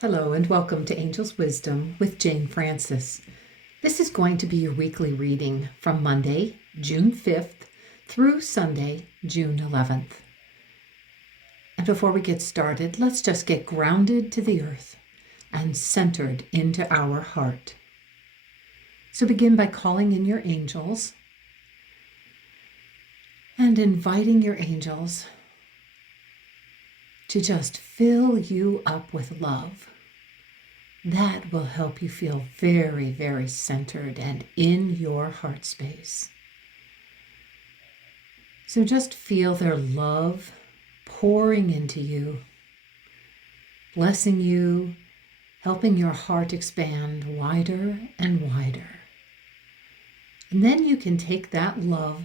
Hello and welcome to Angel's Wisdom with Jane Francis. This is going to be your weekly reading from Monday, June 5th through Sunday, June 11th. And before we get started, let's just get grounded to the earth and centered into our heart. So begin by calling in your angels and inviting your angels to just fill you up with love. That will help you feel very, very centered and in your heart space. So just feel their love pouring into you, blessing you, helping your heart expand wider and wider. And then you can take that love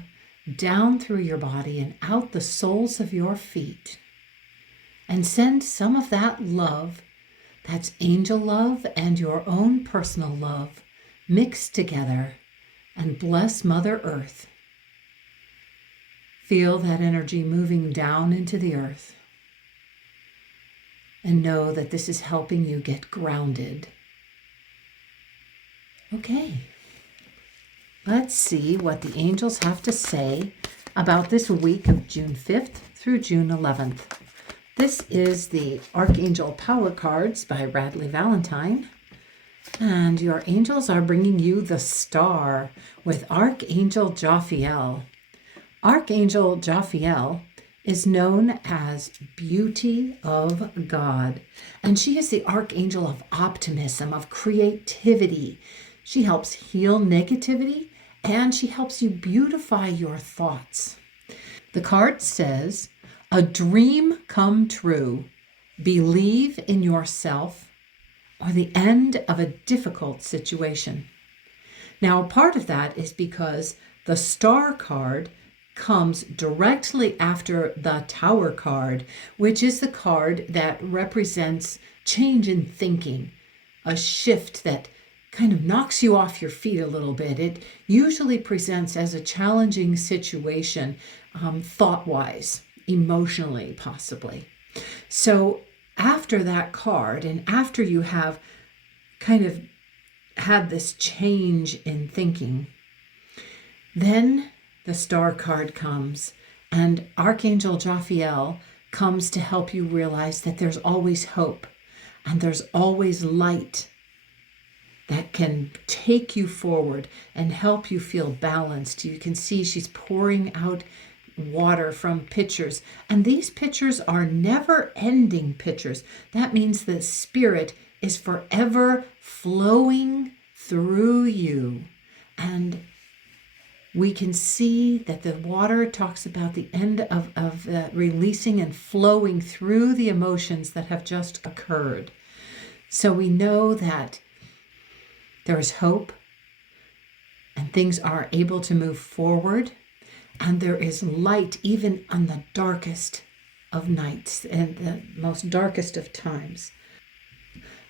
down through your body and out the soles of your feet and send some of that love, that's angel love and your own personal love, mixed together and bless Mother Earth. Feel that energy moving down into the earth and know that this is helping you get grounded. Okay, let's see what the angels have to say about this week of June 5th through June 11th. This is the Archangel Power Cards by Radley Valentine. And your angels are bringing you the Star with Archangel Jophiel. Archangel Jophiel is known as Beauty of God. And she is the Archangel of optimism, of creativity. She helps heal negativity and she helps you beautify your thoughts. The card says, a dream come true, believe in yourself, or the end of a difficult situation. Now, part of that is because the Star card comes directly after the Tower card, which is the card that represents change in thinking, a shift that kind of knocks you off your feet a little bit. It usually presents as a challenging situation, thought-wise, emotionally, possibly. So after that card, and after you have kind of had this change in thinking, then the Star card comes, and Archangel Jophiel comes to help you realize that there's always hope, and there's always light that can take you forward and help you feel balanced. You can see she's pouring out water from pitchers, and these pitchers are never-ending pitchers. That means the spirit is forever flowing through you, and we can see that the water talks about the end of releasing and flowing through the emotions that have just occurred. So we know that there is hope and things are able to move forward. And there is light even on the darkest of nights and the most darkest of times.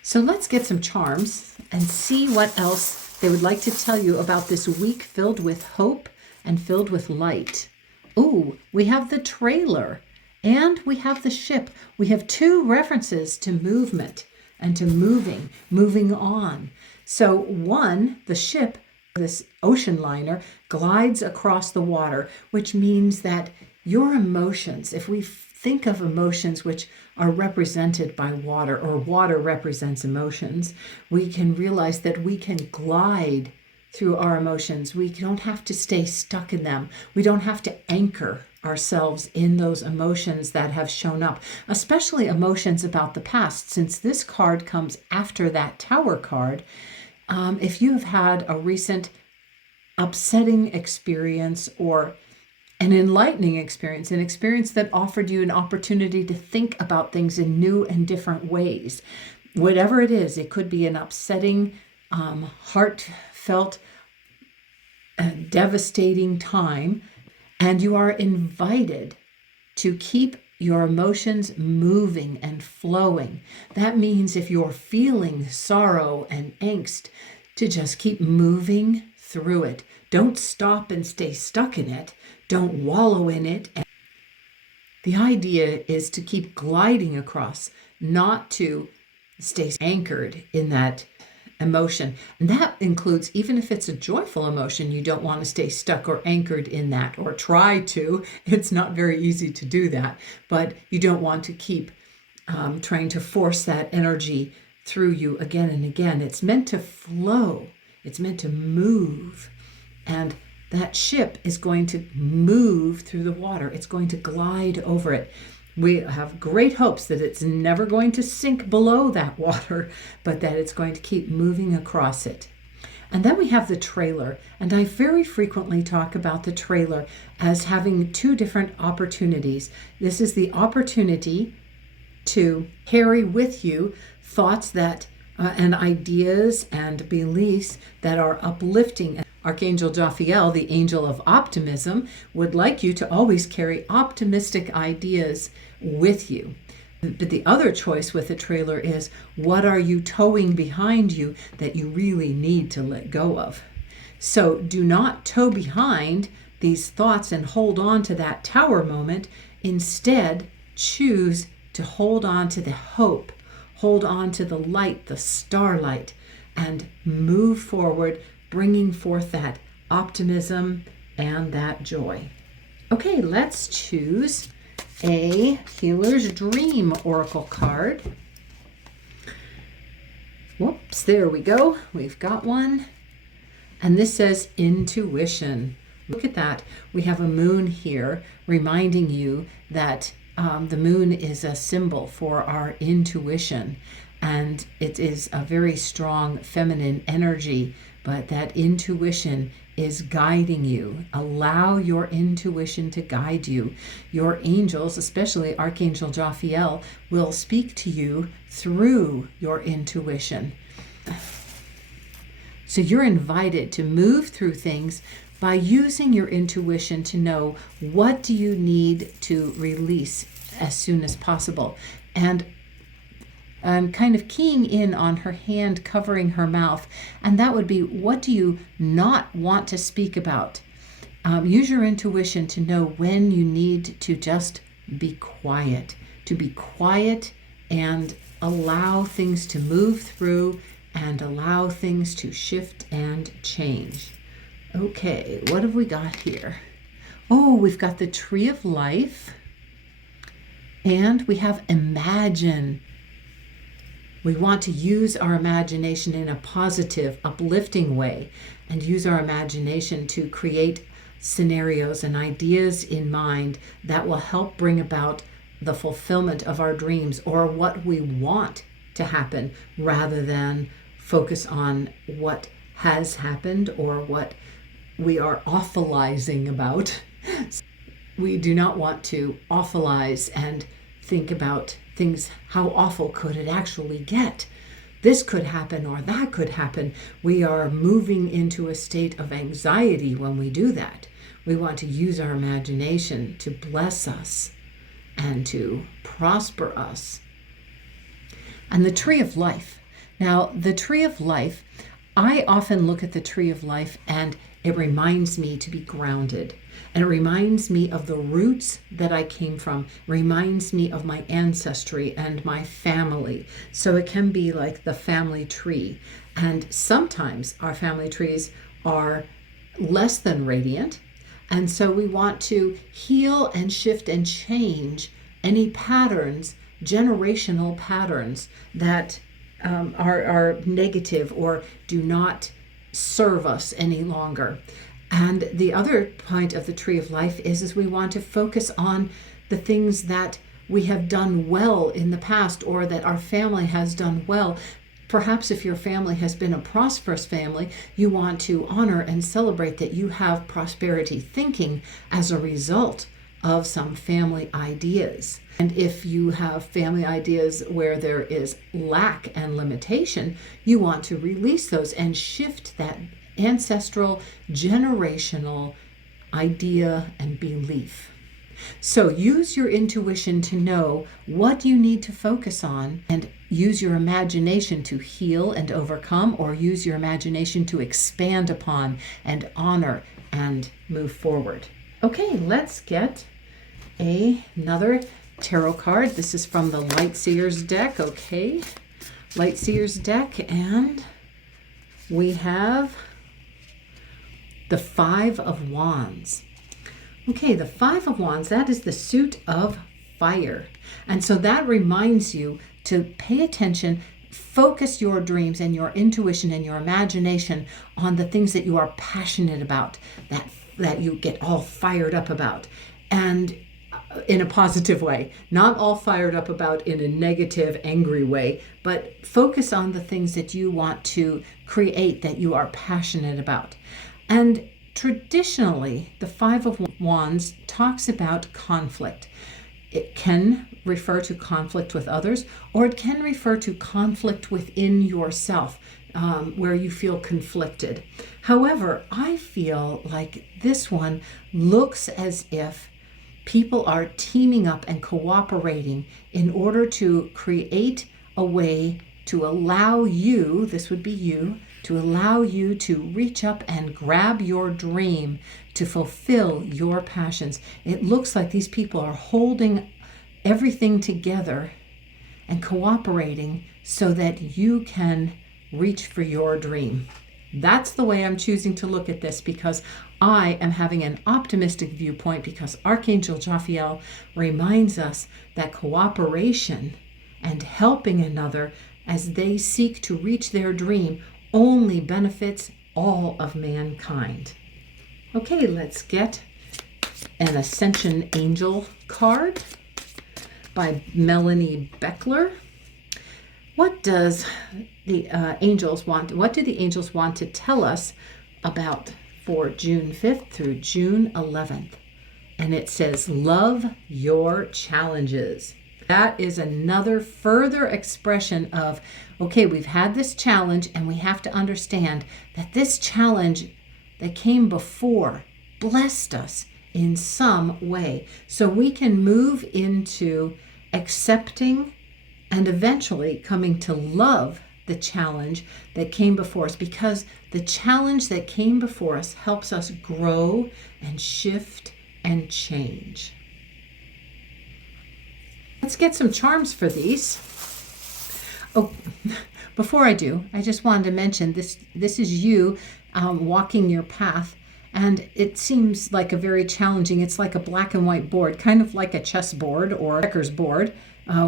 So let's get some charms and see what else they would like to tell you about this week filled with hope and filled with light. Ooh, we have the trailer and we have the ship. We have two references to movement and to moving on. So one, the ship, this ocean liner, glides across the water, which means that your emotions, if we think of emotions which are represented by water, or water represents emotions, we can realize that we can glide through our emotions. We don't have to stay stuck in them. We don't have to anchor ourselves in those emotions that have shown up, especially emotions about the past, since this card comes after that Tower card. If you have had a recent upsetting experience or an enlightening experience, an experience that offered you an opportunity to think about things in new and different ways, whatever it is, it could be an upsetting, heartfelt, devastating time, and you are invited to keep your emotions moving and flowing. That means if you're feeling sorrow and angst, to just keep moving through it. Don't stop and stay stuck in it. Don't wallow in it. The idea is to keep gliding across, not to stays anchored in that emotion. And that includes, even if it's a joyful emotion, you don't want to stay stuck or anchored in that, or try to. It's not very easy to do that, but you don't want to keep trying to force that energy through you again and again. It's meant to flow. It's meant to move. And that ship is going to move through the water. It's going to glide over it. We have great hopes that it's never going to sink below that water, but that it's going to keep moving across it. And then we have the trailer. And I very frequently talk about the trailer as having two different opportunities. This is the opportunity to carry with you thoughts that and ideas and beliefs that are uplifting. Archangel Jophiel, the angel of optimism, would like you to always carry optimistic ideas with you. But the other choice with the trailer is, what are you towing behind you that you really need to let go of? So do not tow behind these thoughts and hold on to that tower moment. Instead, choose to hold on to the hope, hold on to the light, the starlight, and move forward, bringing forth that optimism and that joy. Okay, let's choose a Healer's Dream Oracle card. Whoops, there we go. We've got one. And this says intuition. Look at that. We have a moon here reminding you that the moon is a symbol for our intuition. And it is a very strong feminine energy, but that intuition is guiding you. Allow your intuition to guide you. Your angels, especially Archangel Jophiel, will speak to you through your intuition. So you're invited to move through things by using your intuition to know, what do you need to release as soon as possible. And I'm kind of keying in on her hand covering her mouth, and that would be, what do you not want to speak about? Use your intuition to know when you need to just be quiet, and allow things to move through and allow things to shift and change. Okay, what have we got here? Oh, we've got the Tree of Life, and we have Imagine. We want to use our imagination in a positive, uplifting way, and use our imagination to create scenarios and ideas in mind that will help bring about the fulfillment of our dreams, or what we want to happen, rather than focus on what has happened or what we are awfulizing about. We do not want to awfulize and think about things, how awful could it actually get? This could happen or that could happen. We are moving into a state of anxiety when we do that. We want to use our imagination to bless us and to prosper us. And the Tree of Life. Now, the Tree of Life, I often look at the Tree of Life and it reminds me to be grounded. And it reminds me of the roots that I came from, reminds me of my ancestry and my family. So it can be like the family tree. And sometimes our family trees are less than radiant. And so we want to heal and shift and change any patterns, generational patterns that are negative or do not serve us any longer. And the other point of the Tree of Life is we want to focus on the things that we have done well in the past, or that our family has done well. Perhaps if your family has been a prosperous family, you want to honor and celebrate that you have prosperity thinking as a result of some family ideas. And if you have family ideas where there is lack and limitation, you want to release those and shift that ancestral, generational idea and belief. So use your intuition to know what you need to focus on, and use your imagination to heal and overcome, or use your imagination to expand upon and honor and move forward. Okay, let's get another tarot card. This is from the Light Seers deck. Okay, Lightseer's deck, and we have the Five of Wands. Okay, the Five of Wands, that is the suit of fire. And so that reminds you to pay attention, focus your dreams and your intuition and your imagination on the things that you are passionate about, that you get all fired up about. And in a positive way, not all fired up about in a negative, angry way, but focus on the things that you want to create, that you are passionate about. And traditionally, the Five of Wands talks about conflict. It can refer to conflict with others, or it can refer to conflict within yourself, where you feel conflicted. However, I feel like this one looks as if people are teaming up and cooperating in order to create a way to allow you, this would be you, to allow you to reach up and grab your dream, to fulfill your passions. It looks like these people are holding everything together and cooperating so that you can reach for your dream. That's the way I'm choosing to look at this, because I am having an optimistic viewpoint, because Archangel Jophiel reminds us that cooperation and helping another as they seek to reach their dream only benefits all of mankind. Okay, let's get an Ascension Angel card by Melanie Beckler. What does the angels want? What do the angels want to tell us about for June 5th through June 11th? And it says, love your challenges. That is another further expression of, okay, we've had this challenge, and we have to understand that this challenge that came before blessed us in some way. So we can move into accepting and eventually coming to love the challenge that came before us, because the challenge that came before us helps us grow and shift and change. Let's get some charms for these. Oh, before I do, I just wanted to mention this is you walking your path, and it seems like a very challenging, it's like a black and white board, kind of like a chess board or checkers board,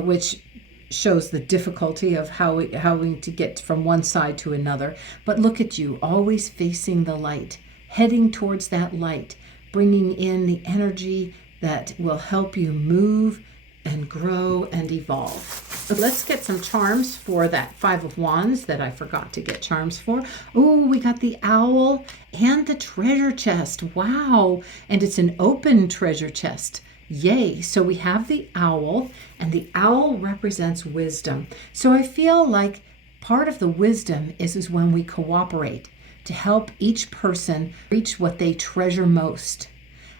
which shows the difficulty of how to get from one side to another. But look at you, always facing the light, heading towards that light, bringing in the energy that will help you move and grow and evolve. But let's get some charms for that Five of Wands that I forgot to get charms for. Oh, we got the owl and the treasure chest. Wow. And it's an open treasure chest. Yay. So we have the owl, and the owl represents wisdom. So I feel like part of the wisdom is when we cooperate to help each person reach what they treasure most.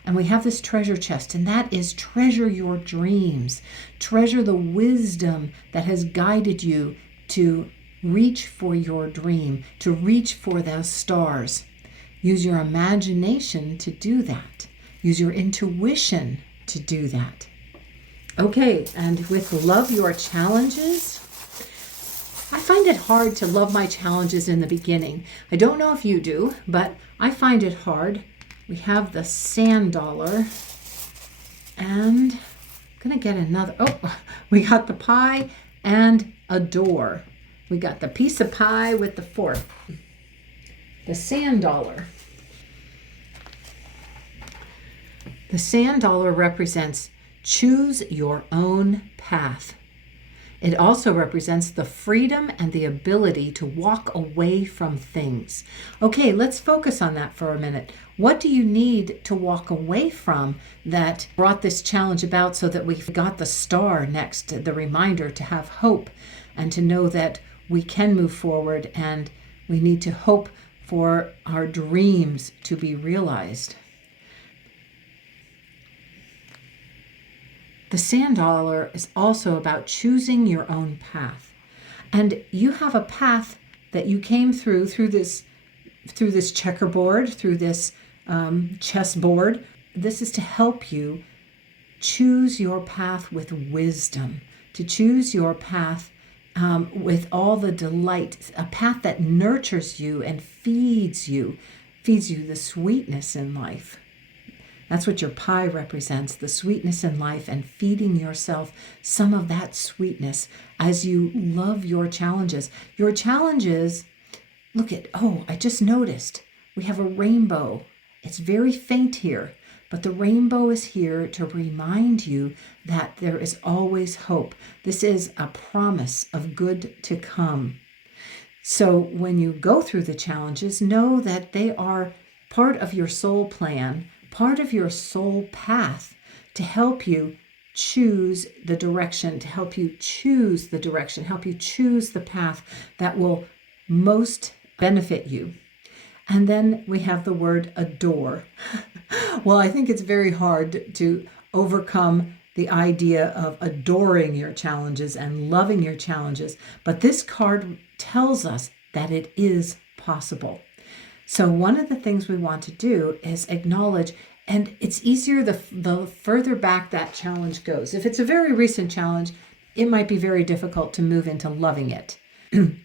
And we have this treasure chest, and that is treasure your dreams. Treasure the wisdom that has guided you to reach for your dream, to reach for those stars. Use your imagination to do that. Use your intuition to do that. Okay, and with Love Your Challenges, I find it hard to love my challenges in the beginning. I don't know if you do, but I find it hard. We have the sand dollar, and I'm gonna get another, we got the pie and a door. We got the piece of pie with the fork. The sand dollar. The sand dollar represents choose your own path. It also represents the freedom and the ability to walk away from things. Okay, let's focus on that for a minute. What do you need to walk away from that brought this challenge about, so that we've got the star next, the reminder to have hope and to know that we can move forward, and we need to hope for our dreams to be realized. The sand dollar is also about choosing your own path. And you have a path that you came through this checkerboard, through this chessboard. This is to help you choose your path with wisdom, to choose your path with all the delight, a path that nurtures you and feeds you the sweetness in life. That's what your pie represents, the sweetness in life, and feeding yourself some of that sweetness as you love your challenges. Your challenges, I just noticed we have a rainbow. It's very faint here, but the rainbow is here to remind you that there is always hope. This is a promise of good to come. So when you go through the challenges, know that they are part of your soul plan, part of your soul path to help you choose the direction, help you choose the path that will most benefit you. And then we have the word adore. Well, I think it's very hard to overcome the idea of adoring your challenges and loving your challenges, but this card tells us that it is possible. So one of the things we want to do is acknowledge, and it's easier the further back that challenge goes. If it's a very recent challenge, it might be very difficult to move into loving it.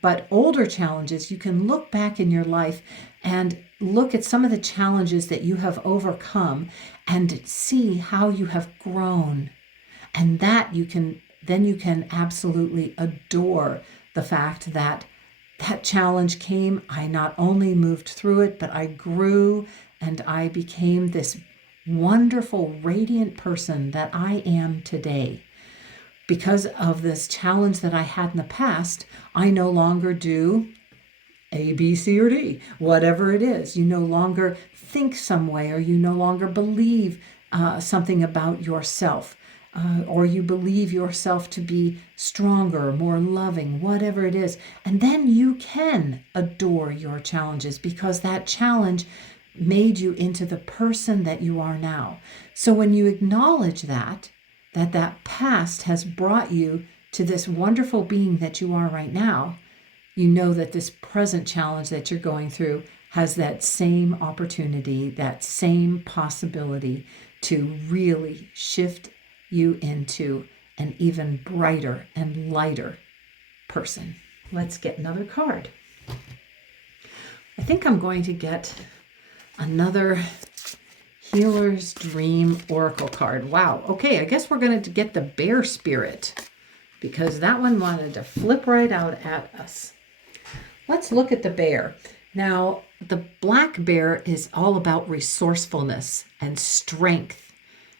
But older challenges, you can look back in your life and look at some of the challenges that you have overcome and see how you have grown. And that you can absolutely adore the fact that challenge came. I not only moved through it, but I grew and I became this wonderful, radiant person that I am today. Because of this challenge that I had in the past, I no longer do A, B, C, or D, whatever it is. You no longer think some way, or you no longer believe something about yourself, or you believe yourself to be stronger, more loving, whatever it is. And then you can adore your challenges because that challenge made you into the person that you are now. So when you acknowledge that past has brought you to this wonderful being that you are right now, you know that this present challenge that you're going through has that same opportunity, that same possibility to really shift you into an even brighter and lighter person. Let's get another card. I think I'm going to get another Healer's Dream Oracle card. Wow. Okay, I guess we're going to get the Bear Spirit because that one wanted to flip right out at us. Let's look at the bear. Now, the black bear is all about resourcefulness and strength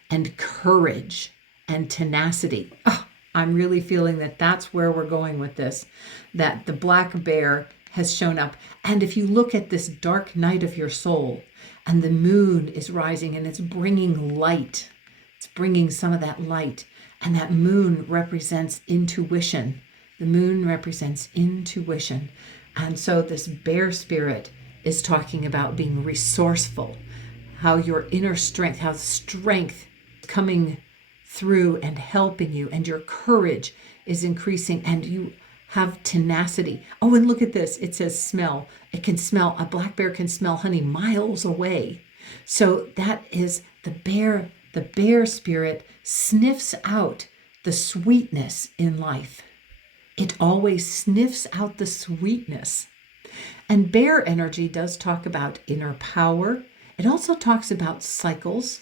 and courage and tenacity. Oh, I'm really feeling that that's where we're going with this, that the black bear has shown up. And if you look at this dark night of your soul, and the moon is rising and it's bringing light. It's bringing some of that light. And that moon represents intuition. The moon represents intuition. And so this bear spirit is talking about being resourceful, how your inner strength, how strength is coming through and helping you, and your courage is increasing, and you have tenacity. Oh, and look at this. It says smell. It can smell, a black bear can smell honey miles away. So that is the bear. The bear spirit sniffs out the sweetness in life. It always sniffs out the sweetness. And bear energy does talk about inner power. It also talks about cycles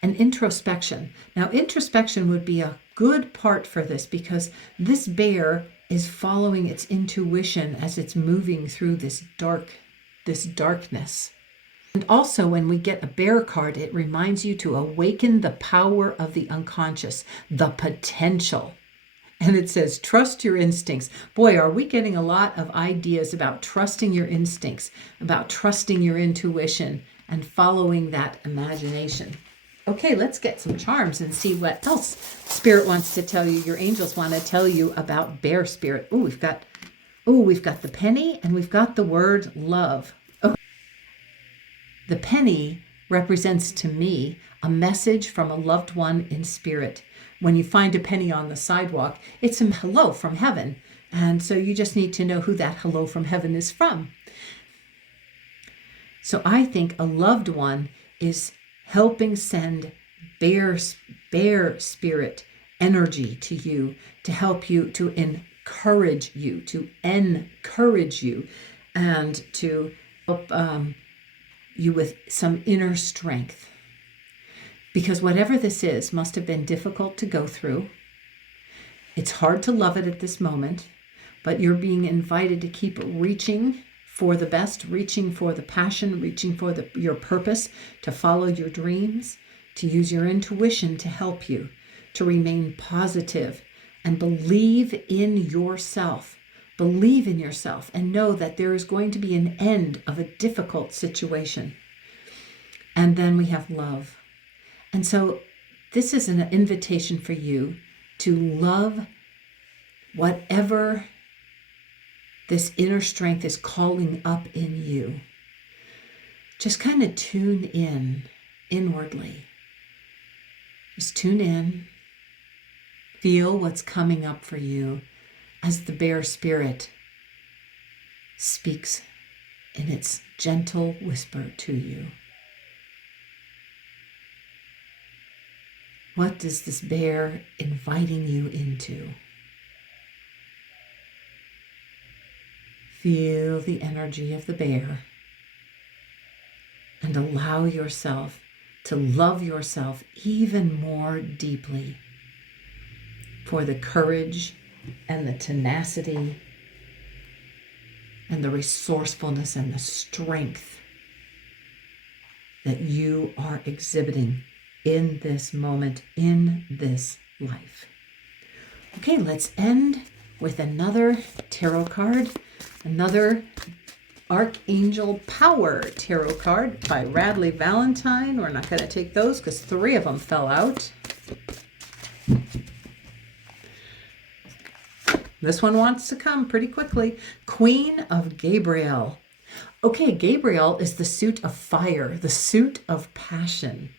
and introspection. Now, introspection would be a good part for this because this bear is following its intuition as it's moving through this darkness. And also when we get a bear card, it reminds you to awaken the power of the unconscious, the potential. And it says, trust your instincts. Boy, are we getting a lot of ideas about trusting your instincts, about trusting your intuition and following that imagination. Okay, let's get some charms and see what else Spirit wants to tell you. Your angels want to tell you about bear spirit. Oh, we've got the penny and we've got the word love. Oh. The penny represents to me a message from a loved one in spirit. When you find a penny on the sidewalk, it's a hello from heaven. And so you just need to know who that hello from heaven is from. So I think a loved one is helping send bear spirit energy to you to help you to encourage you, and to help you with some inner strength. Because whatever this is must have been difficult to go through. It's hard to love it at this moment, but you're being invited to keep reaching for the best, reaching for the passion, reaching for your purpose, to follow your dreams, to use your intuition to help you, to remain positive and believe in yourself. Believe in yourself and know that there is going to be an end of a difficult situation. And then we have love. And so this is an invitation for you to love whatever this inner strength is calling up in you. Just kind of tune in inwardly. Just tune in. Feel what's coming up for you as the bear spirit speaks in its gentle whisper to you. What is this bear inviting you into? Feel the energy of the bear and allow yourself to love yourself even more deeply for the courage and the tenacity and the resourcefulness and the strength that you are exhibiting in this moment, in this life. Okay, let's end with another tarot card, another Archangel Power tarot card by Radley Valentine. We're not going to take those because 3 of them fell out. This one wants to come pretty quickly. Queen of Gabriel. Okay, Gabriel is the suit of fire, the suit of passion.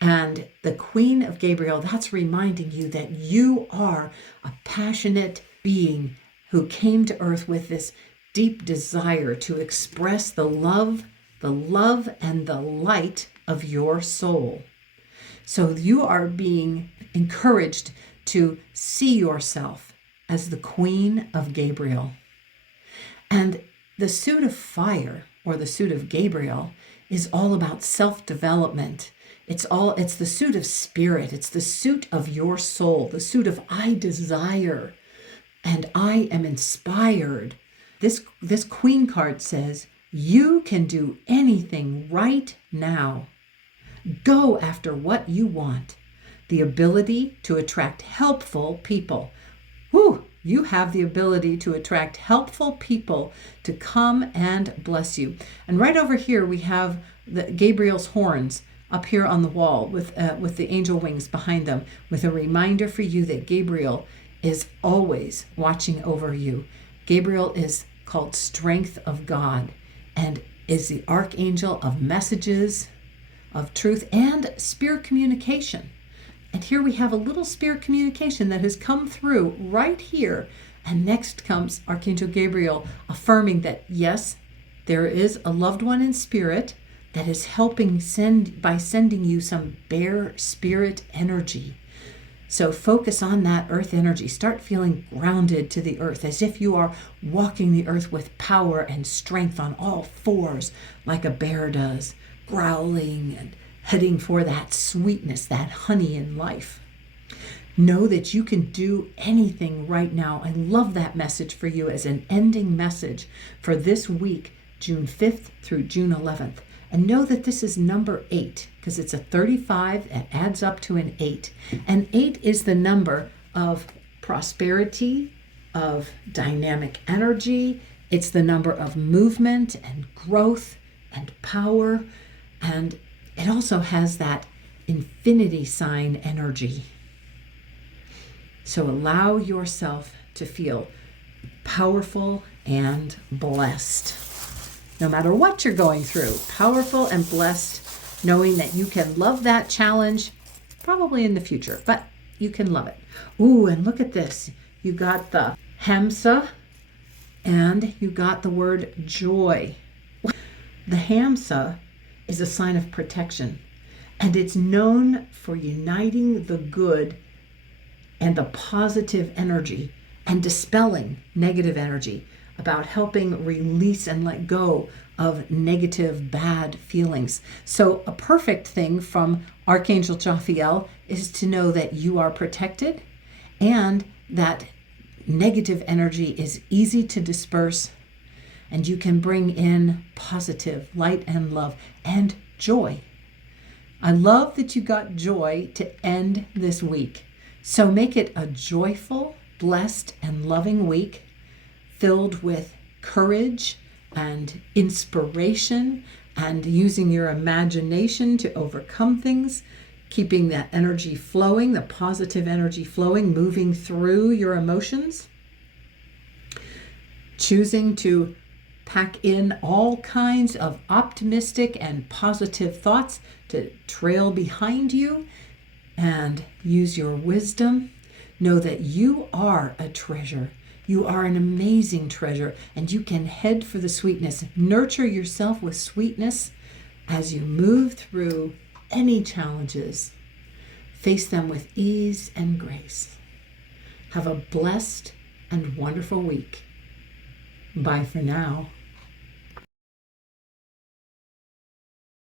And the Queen of Gabriel, that's reminding you that you are a passionate being who came to earth with this deep desire to express the love and the light of your soul. So you are being encouraged to see yourself as the Queen of Gabriel. And the suit of fire, or the suit of Gabriel, is all about self-development. It's the suit of spirit. It's the suit of your soul, the suit of I desire and I am inspired. This Queen card says, you can do anything right now. Go after what you want. The ability to attract helpful people. Whew, you have the ability to attract helpful people to come and bless you. And right over here we have Gabriel's horns up here on the wall with the angel wings behind them, with a reminder for you that Gabriel is always watching over you. Gabriel is called Strength of God and is the archangel of messages, of truth, and spirit communication. And here we have a little spirit communication that has come through right here. And next comes Archangel Gabriel affirming that, yes, there is a loved one in spirit that is helping by sending you some bear spirit energy. So focus on that earth energy. Start feeling grounded to the earth, as if you are walking the earth with power and strength on all fours, like a bear does, growling and heading for that sweetness, that honey in life. Know that you can do anything right now. I love that message for you as an ending message for this week, June 5th through June 11th. And know that this is number 8, because it's a 35, it adds up to an 8. And 8 is the number of prosperity, of dynamic energy. It's the number of movement and growth and power. And it also has that infinity sign energy. So allow yourself to feel powerful and blessed. No matter what you're going through, powerful and blessed, knowing that you can love that challenge, probably in the future, but you can love it. Ooh, and look at this. You got the Hamsa and you got the word joy. The Hamsa is a sign of protection, and it's known for uniting the good and the positive energy and dispelling negative energy, about helping release and let go of negative, bad feelings. So a perfect thing from Archangel Jophiel is to know that you are protected and that negative energy is easy to disperse, and you can bring in positive light and love and joy. I love that you got joy to end this week. So make it a joyful, blessed, and loving week filled with courage and inspiration and using your imagination to overcome things, keeping that energy flowing, the positive energy flowing, moving through your emotions, choosing to pack in all kinds of optimistic and positive thoughts to trail behind you, and use your wisdom. Know that you are a treasure. You are an amazing treasure, and you can head for the sweetness. Nurture yourself with sweetness as you move through any challenges. Face them with ease and grace. Have a blessed and wonderful week. Bye for now.